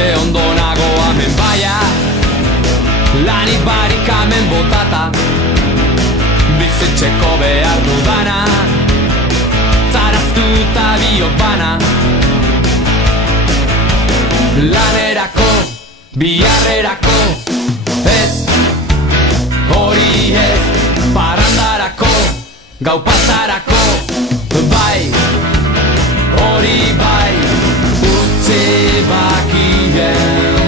ze ondo nago hemen baia, lanik barik hemen botata, bizitzeko behar dudana, zaraztuta biok bana. Lanerako, biharrerako, ez, hori ez, parrandarako, gau pasarako, bai, hori bai, utzi bakien,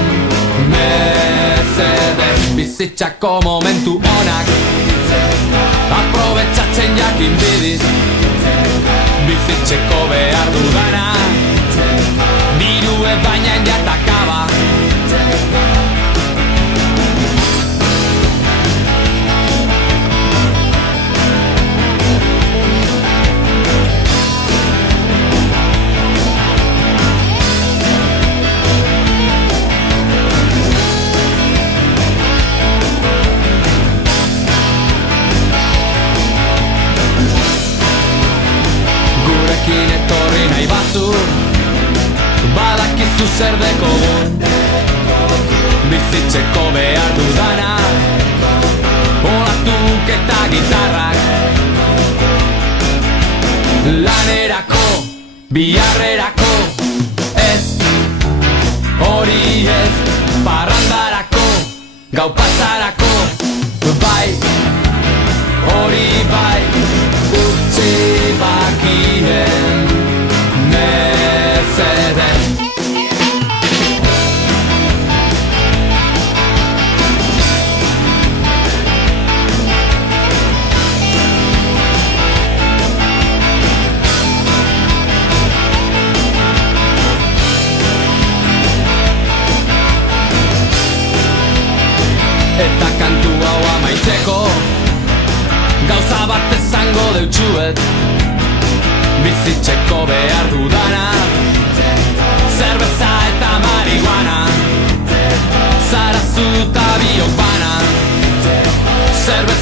mesedez, bizitzako momentu onak, aprobetxatzen jakin bidiz, bizitzeko behar dudana, dirue baina jatakaba. Gurekin etorri nahi bazu, badakizu zer dekogun, bizitzeko behar dudana, olatuk eta gitarrak. Lanerako, biharrerako, ez, hori ez, parrandarako, gau pasarako, bai, hori bai, utzi bakien, mesedez. Eta kantu hau amaitzeko, gauza bat esango deutsuet, bizitzeko behar dudana, zerbeza eta marihuana, zarazu eta biok bana, zerbeza